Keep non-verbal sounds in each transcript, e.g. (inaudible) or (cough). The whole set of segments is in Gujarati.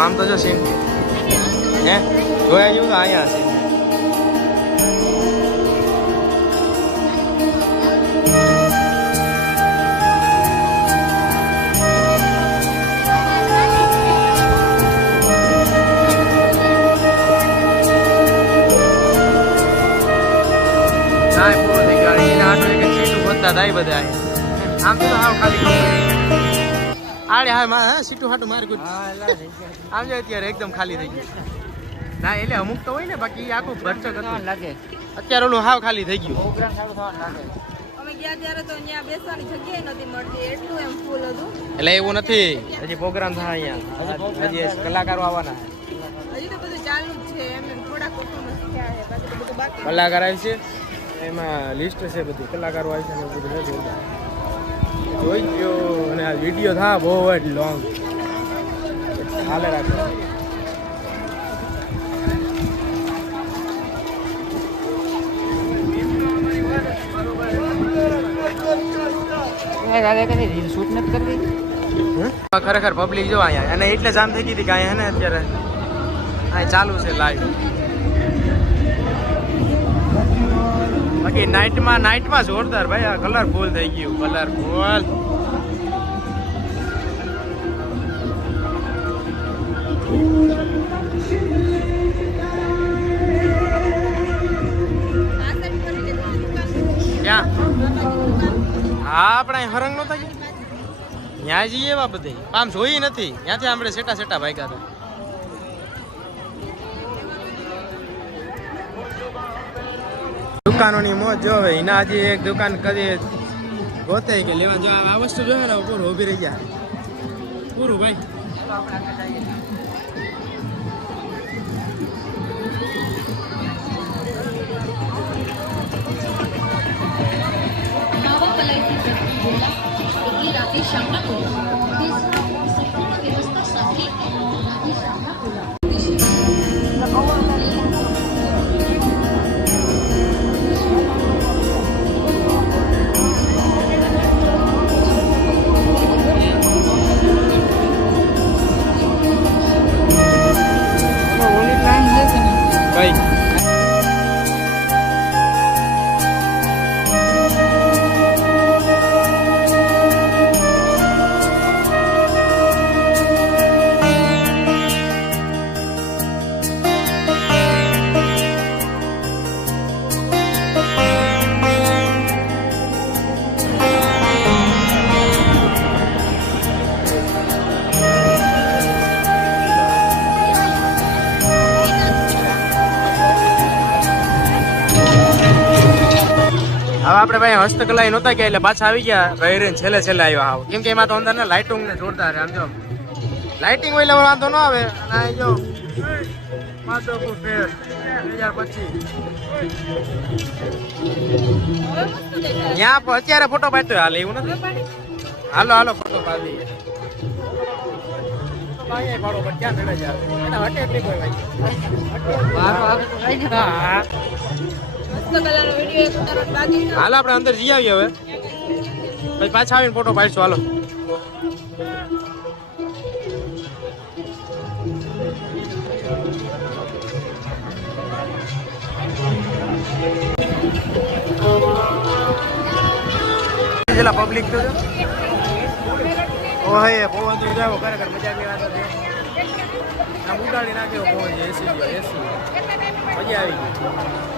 તો આમ તો જો સીન હે? જોયા જેવું તો અહીંયા સીન ના પૂરો થઈ ગયો એના આટલું એક સીટું વધતા થાય બધા આમ તો ખાલી. આડે હા માં હા સીટું હાટું મારી ગુડ આમ જો અત્યારે એકદમ ખાલી થઈ ગયું ના એટલે અમુક તો હોય ને બાકી આખું ભરચક હતું. લાગે. અત્યારે ઓલું હાવ ખાલી થઈ ગયું. પ્રોગ્રામ સારું થવાનું લાગે. અમે ગયા ત્યારે તો અહીંયા બેસવાની જગ્યાએ નથી મળતી એટલું એમ ફૂલ હતું. એટલે એવું નથી. હજી પ્રોગ્રામ થાય અહીંયા. હજી કલાકારો આવવાના હજી તો બધું ચાલુ જ છે એમ થોડા પરફોર્મન્સ થયા છે બાકી બધું બાકી કલાકાર આવી છે? એમાં લિસ્ટ છે બધી. કલાકારો આવી છે બધું જોરદાર. જોઈ ગયો અને આ વીડિયો થા બહુ જ લોંગ હાલે રાખો. દાદા કદી રીલ શૂટ નથી કરવી? હમ? ખરેખર પબ્લિક જો અહીંયા. અને એટલે જામ થઈ ગઈ હતી કે અહીંયા હે ને અત્યારે. અહીંયા ચાલુ છે લાઈવ બાકી નાઇટમાં નાઇટમાં જોરદાર ભાઈ, આ કલરફુલ થઈ ગયું કલરફુલ હા આપણે હરંગ નહોતા ગયા? ત્યાં જઈએ એવા બધે? આમ જોઈ નથી. ત્યાંથી આપણે સેટા સેટા ભાગ્યા હતા. દુકાનોની મોજ જો હવે. એના હજી એક દુકાન કદી ગોતે કે લેવા જો આ વસ્તુ જોયો પૂરું ઊભી રહી ગયા. પૂરું ભાઈ. હસ્તકલા ય નહોતા ગયા એટલે પાછા આવી ગયા. રહી રહીને છેલ્લે છેલ્લે આવ્યા હાવ. કેમ કે એમાં તો અંદર ને લાઇટિંગ ને જોરદાર છે આમ જો. લાઇટિંગ હોય એટલે વાંધો ન આવે. અને આ જો. માધવપુર ફેર. બે હજાર પચીસ હવે મસ્ત દેખાય ત્યાં પણ અત્યારે ફોટો પાડતો હાલ એવું નથી? હાલો હાલો ફોટો પાડી દઈએ. પાડો પણ ક્યાં હટે એટલી કોઈ ભાઈ. હાલો આપણે અંદર જઈ આવીએ હવે. પછી પાછા આવીને ફોટો પાડીશું હાલો. જેલા પબ્લિક તો. ઓહે પવન તો જાવ ખરેખર મજા ની વાત આમ ઉડાડી નાખ્યો પવન એસી એસી મજા આવી ગઈ.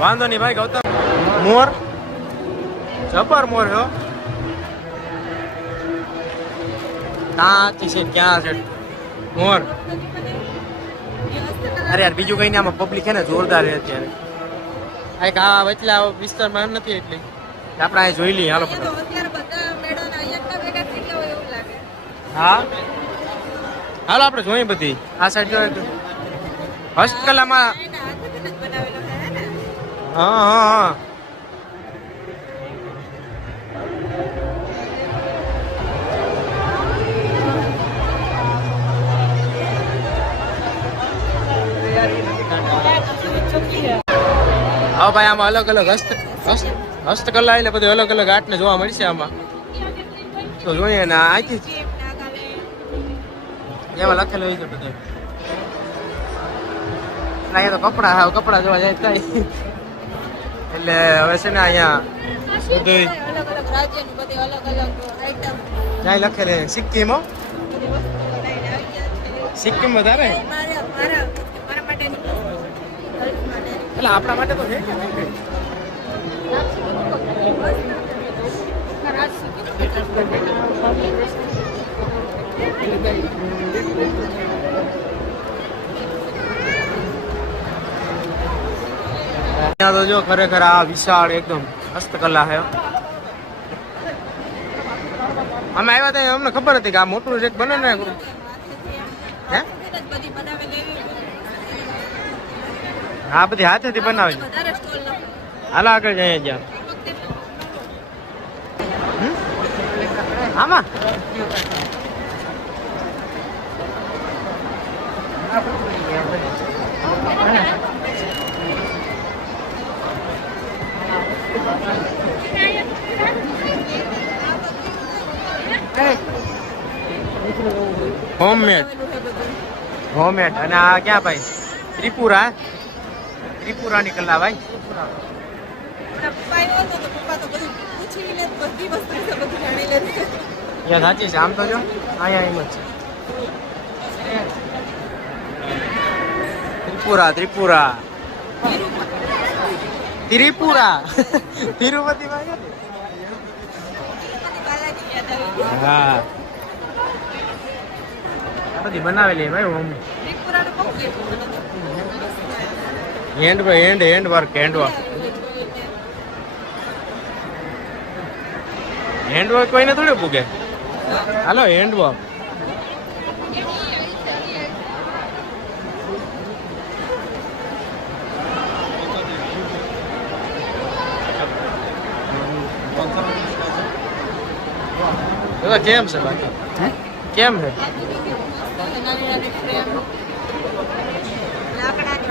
વાંધો નહીં ભાઈ ગૌતમ. મોર? જબર મોર હો. ક્યાંથી છે ક્યાં છે? મોર. અરે યાર બીજું કઈ નહીં આમાં પબ્લિક છે ને જોરદાર છે અત્યારે. આ એક આ વચલા વિસ્તારમાં એમ નથી એટલે. આપણે અહીં જોઈ લઈએ હાલો. હા? હાલો આપણે જોઈએ બધી. આ સાઈડ હસ્તકલામાં હા હા હા. ભાઈ, આમાં અલગ અલગ હસ્ત હસ્ત, હસ્તકલા એટલે બધું અલગ અલગ આર્ટને જોવા મળશે આમાં. તો જોઈએ ને આથી એવા લખેલું હોય છે બધું. અહીંયા તો કપડા, હા, કપડા જોવા જાય થાય એટલે હવે છે ને અહીંયા બધું ક્યાંય લખેલે? સિક્કિમો? સિક્કિમ વધારે? એટલે આપણા માટે તો છે ત્યાં તો જો ખરેખર આ વિશાળ એકદમ હસ્તકલા છે. અમે આવ્યા ત્યાં, અમને ખબર હતી કે આ મોટું રેક બને ને. હે? હા, બધી હાથેથી બનાવે હાલા આગળ જઈએ જ્યાં આમાં? હોમમેડ આવેલું બધું હોમમેડ અને આ ક્યાં ભાઈ? ત્રિપુરા? ત્રિપુરાની કલા ભાઈ? આપણા પપ્પા આવ્યો હતો તો પપ્પા તો બધું પૂછીને જ બધી વસ્તુ વિશે બધું જાણી લે છે. યા સાચી છે. આમ તો જો. અહીંયા એમ જ છે. ત્રિપુરા ત્રિપુરા. ત્રિપુરા. (laughs) તિરુપતિ યાદ ગયું હા. બધી બનાવેલી ભાઈ home hand hand hand work hand work hand work કોઈને થોડું પૂગે? હાલો હેન્ડ વર્ક કેમ છે બાકી? કેમ છે નાની નાની ફ્રેમ લાકડાની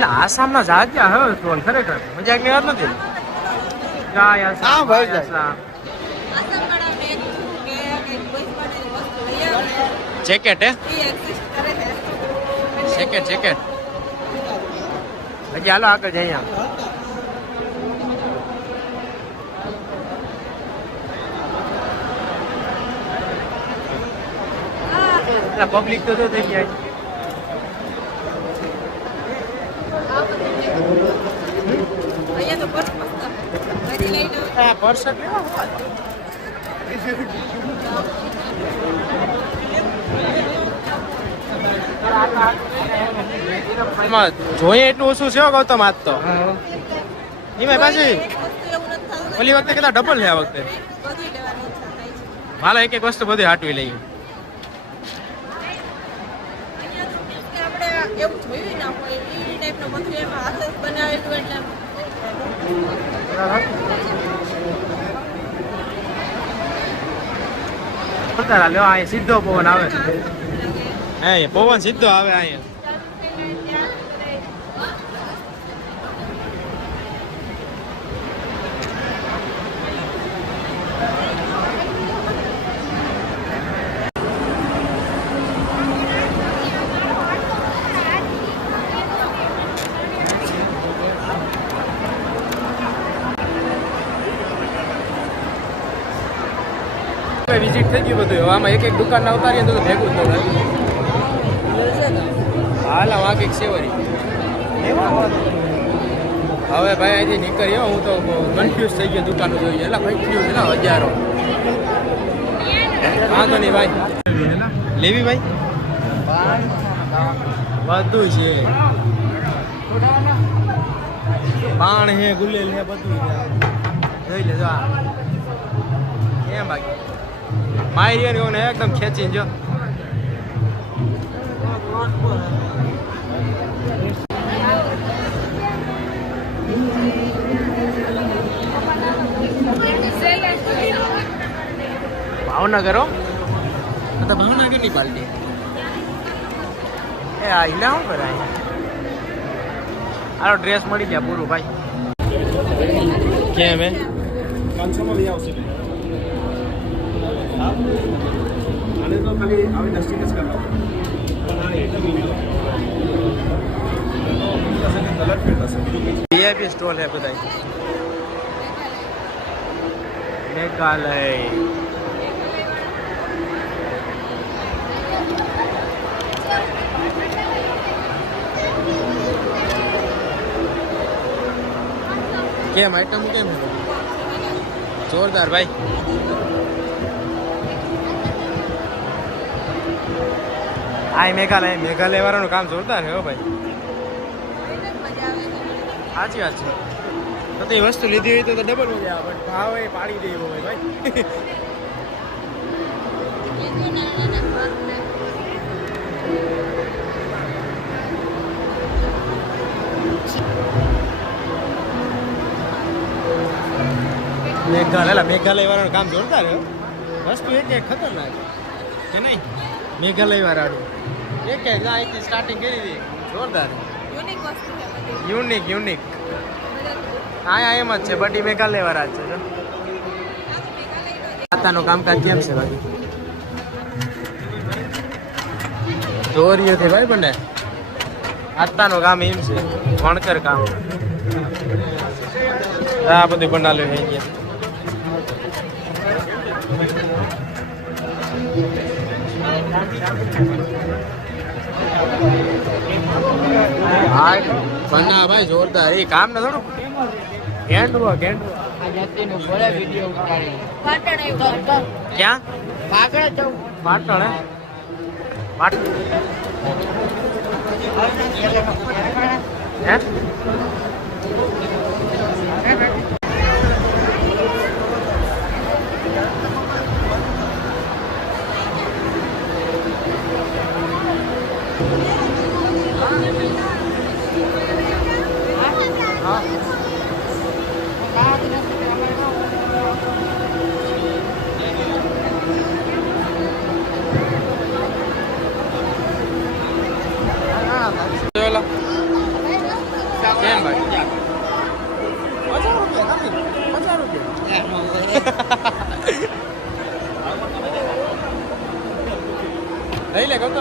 એટલે આસામના જાગ્યા હવે સ્ટોલ ખરેખર મજાકની વાત નથી ગાય આસામ હા, ભાઈ, આસામ જેકેટ હે? એ એક્ઝિસ્ટ કરે છે જેકેટ જેકેટ. હજી હાલો આગળ જઈએ એટલે પબ્લિક તો થઈ ગયા અહીંયા તો બસ મસ્ત હજી લઈને આવે. આ એમાં જોઈએ એટલું ઓછું છે ગૌતમ આજ તો. એમાં પાછી ઓલી વખતે કેટલા ડબલ છે આ વખતે? હાલો એક એક વસ્તુ બધી હાટવી આપણે એવું જોયું ના હોય ટાઈપનું બધું એમાં હાથે બનાવેલું એટલે લ્યો અહીંયા સીધો પવન આવે. હે. પવન સીધો આવે અહીંયા વિઝિટ થઈ ગયું બધું. આમાં એક એક દુકાન ઉતારીએ તો ભેગું જ હાલ આ આખી સેવરી. હવે ભાઈ આજે નીકળ્યો હું તો કન્ફ્યુઝ થઈ ગયો દુકાનો જોઈએ એટલે કન્ફ્યુઝ એટલે હજારો. વાંધો નહીં ભાઈ. લેવી ભાઈ? બધું છે. પાણ હે ગુલેલ હે બધું છે. જોઈ લેજો આ. કેમ બાકી? માયરી ને એકદમ ખેંચીને જો. ભાવનગર હો? તો ભાવનગરની પાલટી. એ આ ઈલા શું કરે અહીંયા? હાલો ડ્રેસ મળી ગયા પૂરું ભાઈ. કેમ હે પાંચસોમાં લઈ આવશે. આને તો ખાલી આવી ડસ્ટિંગ જ કંઈ વીઆઈપી સ્ટોલ હે બધા મેઘાલય. કેમ? આઈટમ કેમ જોરદાર ભાઈ. આ મેઘાલય મેઘાલય વાળાનું કામ જોરદાર છે હો ભાઈ. સાચી વાત છે. તો તે વસ્તુ લીધી હોય તો ડબલ મજા આવે પણ ભાવ એ પાડી દેવો હોય ભાઈ. મેઘાલય મેઘાલય વાળાનું કામ જોરદાર છે વસ્તુ એક એક ખતરનાક. કે નહીં? મેઘાલય વાળાનું એક એક આ અહીંથી સ્ટાર્ટિંગ કરી હતી જોરદાર. યુનિક વસ્તુ છે યુનિક યુનિક હા એમ જ છે. બટી મેઘાલય વાળા જ છે જો. ખાતાનું કામકાજ કેમ છે બાકી ચોરીઓ છે ભાઈ બંને? આતાનું કામ એમ છે. વણકર કામ. આ બધું બનાવ્યું થઈ ગયા હા બના ભાઈ જોરદાર. એ કામ ને થોડું? ગેંડવો ગેંડવો આ જાતિનું બોલે પાટણ ક્યાં? પાટણ પાટણ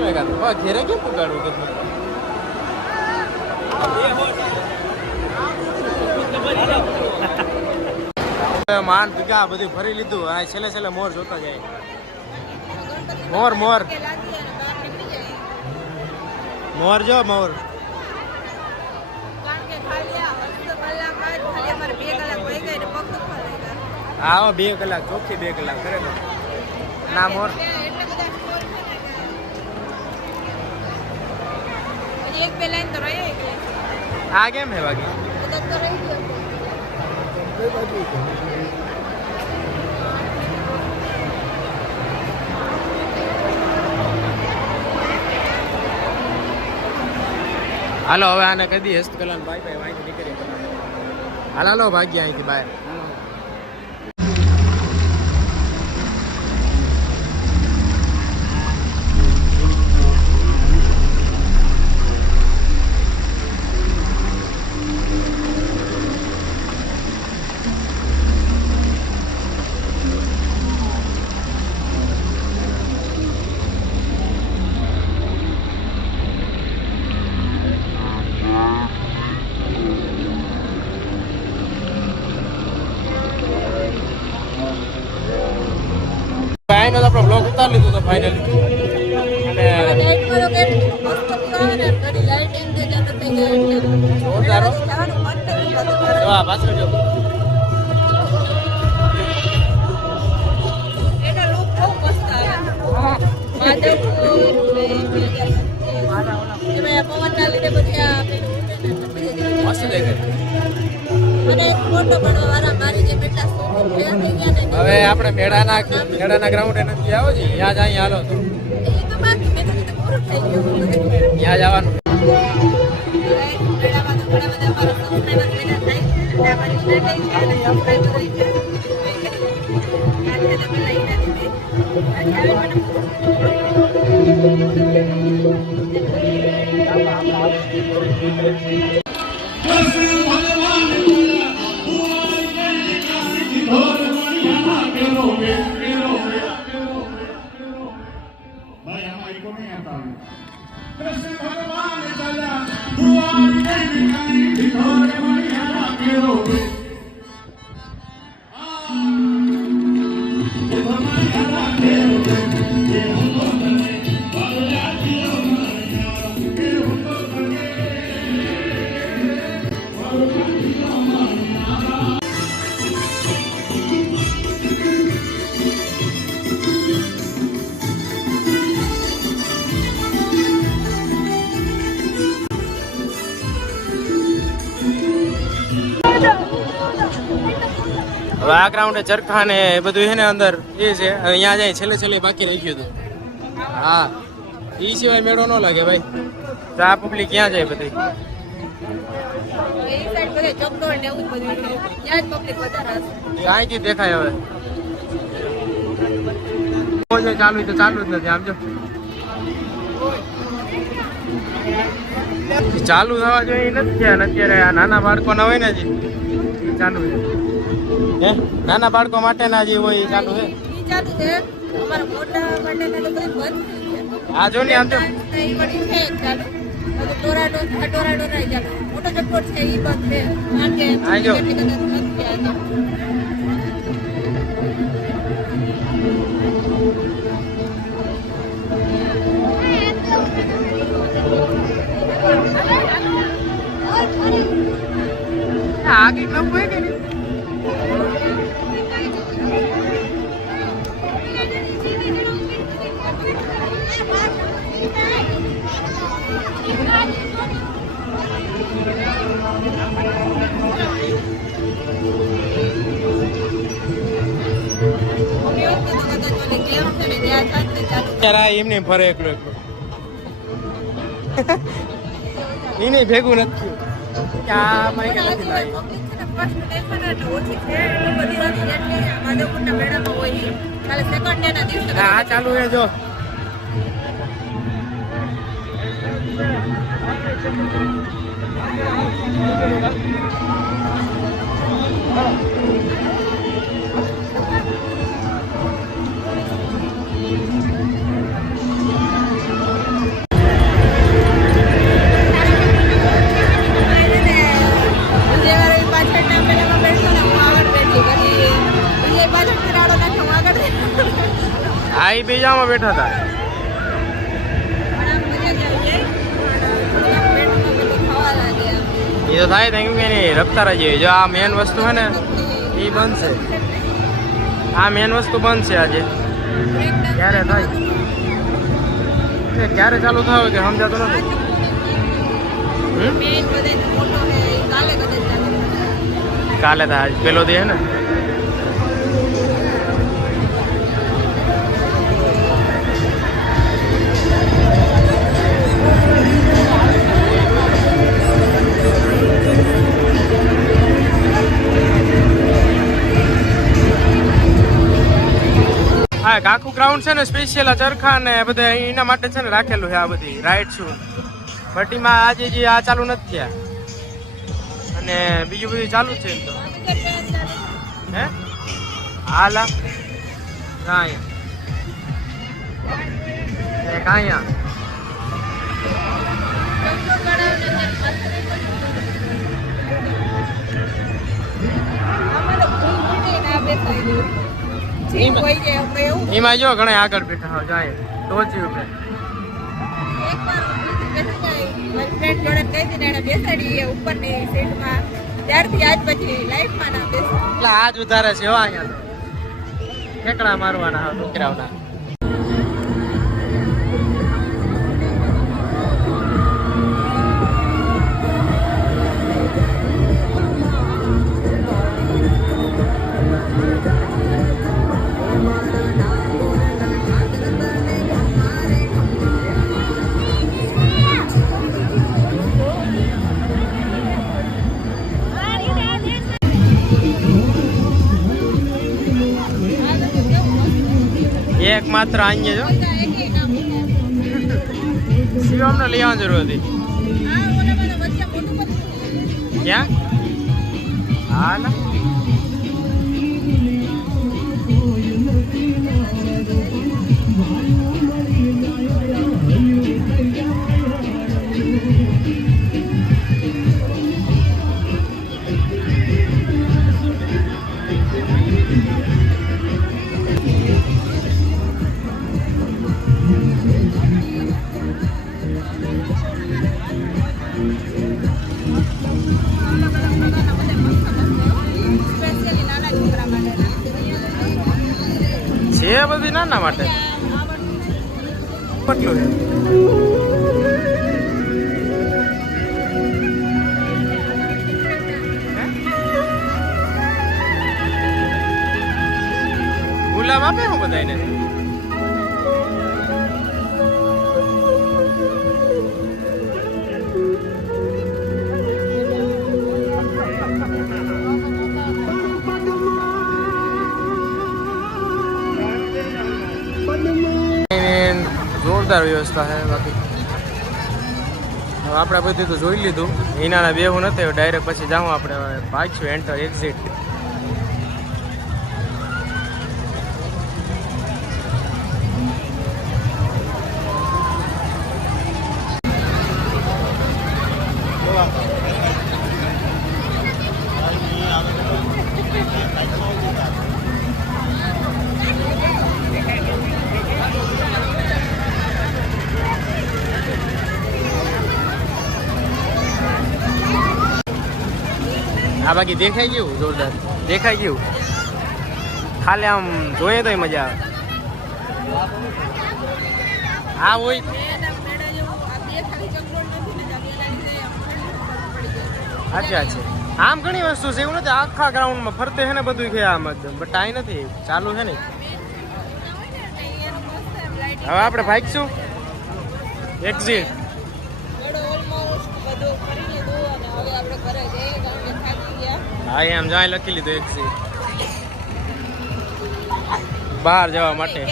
લઈ લે ગમતો મેં કાઢું હા ઘેરે કેમ પુગાડું તો માન ભીગા બધું ફરી લીધું? આ છેલ્લે છેલ્લે મોર જોતા જાય. મોર મોર. કે મોર જો, મોર. હા કે બે કલાક ચોખ્ખી બે કલાક કરે ના, મોર. એક બે લાઈન તો રહી આ કેમ હે બાકી? તો રહી ગયો. હાલો હવે આને કદી હસ્તકલા બાય બાય વાંચી નીકળીએ. હાલ હાલો ભાગ્યા અહીંથી બહાર ને હવે આપણે મેળાના મેળાના ગ્રાઉન્ડ નથી આવો છીએ ત્યાં જ અહીં હાલો ત્યાં જવાનું. તે. આજે હવે આ ગ્રાઉન્ડે ચરખા ને એ બધું છે ને અંદર એ છે. અહીંયા જાય છેલ્લે છેલ્લે બાકી રહી ગયું હતું હા. એ સિવાય મેળો ન લાગે ભાઈ. તો આ પબ્લિક ક્યાં જાય બધી? કાંઈ ને દેખાય હવે. ચાલુ તો ચાલુ જ નથી આમ જો. ચાલુ થવા જોઈએ નથી થયા અત્યારે આ નાના બાળકોના હોય ને હજી. ચાલુ છે. હે? નાના બાળકો માટેના જે હોય એ ચાલુ છે ચાલુ છે. અમારા મોટા માટેના તો બધું બંધ આ જો ને આમ જો ઈ વળી છે જ ચાલુ. ટોરાડો ટોરાડો નહીં ચાલુ. મોટો ચકડોળ છે એ બંધ છે. કારણ કે. આગે કમ હોય કે નહીં? એમને ફરે એકલો એકલો. એને ભેગું નથી થયું. કે આ મારી ને હું. આ બીજામાં બેઠા હતા. એ તો થાય ને કેમ કે એની રફતાર જ જો આ મેન વસ્તુ છે ને એ બંધ આ મેન વસ્તુ બંધ આજે. ક્યારે થાય? એ ક્યારે ચાલુ થાય કે સમજાતું નથી? કાલે થાય આજ પેલો દે ને. હા આખું ગ્રાઉન્ડ છે ને સ્પેશિયલ ચરખા ને બધા એના માટે છે ને રાખેલું છે આ બધી. રાઈડ શું ભટ્ટીમાં આજે જે આ ચાલુ નથી થયા. અને બીજું બધું ચાલુ છે એમ તો. હે? હાલા કાંયા એ કાંયા ના એમાં જો ઘણા આગળ બેઠા હોય જાય. ટોચી ઉપર મારી ફ્રેન્ડ જોડે કહી હતી એને બેસાડી ઉપરની સીટમાં ત્યારથી આજ પછી લાઈફમાં ના બેસી. એટલે આજ ઉધારે છે અહીંયા. ઠેકડા મારવાના છોકરાઓના એક માત્ર અહીંયા જો શિવમને લઈ આવવાની જરૂર હતી. ક્યાં? હા ના. છે બધી નાના માટે? કેટલું ગુલાબ આપે હું બધાને જોરદાર વ્યવસ્થા છે, બાકી. હવે આપણે બધું તો જોઈ લીધું. હિનાના બેવું નથી ડાયરેક્ટ પછી જાઉં આપણે પાછું એન્ટર એક્ઝિટ આ બાકી દેખાઈ ગયું જોરદાર? દેખાઈ ગયું? ખાલી આમ જોઈએ તો મજા આવે. હા, હોય. અચ્છા મેડા જેવું આ બે ખાલી ચકડોળ નથી ને જાગેલા છે પડી ગયું સાચી વાત છે આમ ઘણી વસ્તુ છે, એવું નથી. આખા ગ્રાઉન્ડમાં ફરતે છે ને બધું છે આમ જ. બટ ટાઈ નથી. ચાલુ છે ને. હવે આપણે ભાગશું. એક્ઝિટ વડો ઓલમોસ્ટ બધું કરી લીધું અને હવે આપણે ઘરે જઈએ કારણ કે થાકી ગયા હા એમ જાય લખી લીધું એક્ઝિટ બહાર જવા માટે.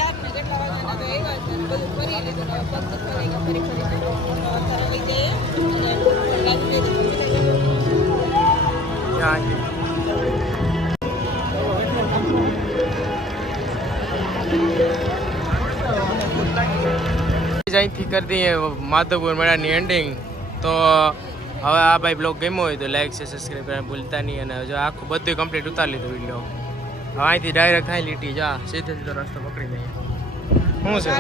અહીંથી કરી દઈએ માધવપુર મેળાની એન્ડિંગ તો હવે આ ભાઈ બ્લોગ ગમ્યો હોય તો લાઈક છે સબસ્ક્રાઈબ કરવાનું ભૂલતા નહીં. અને જો આખું બધું કમ્પ્લીટ ઉતારી લીધું વીડિયો હવે અહીંથી ડાયરેક્ટ ખાઈ લીટી, જા સીધો સીધો રસ્તો પકડી લઈએ. શું છે?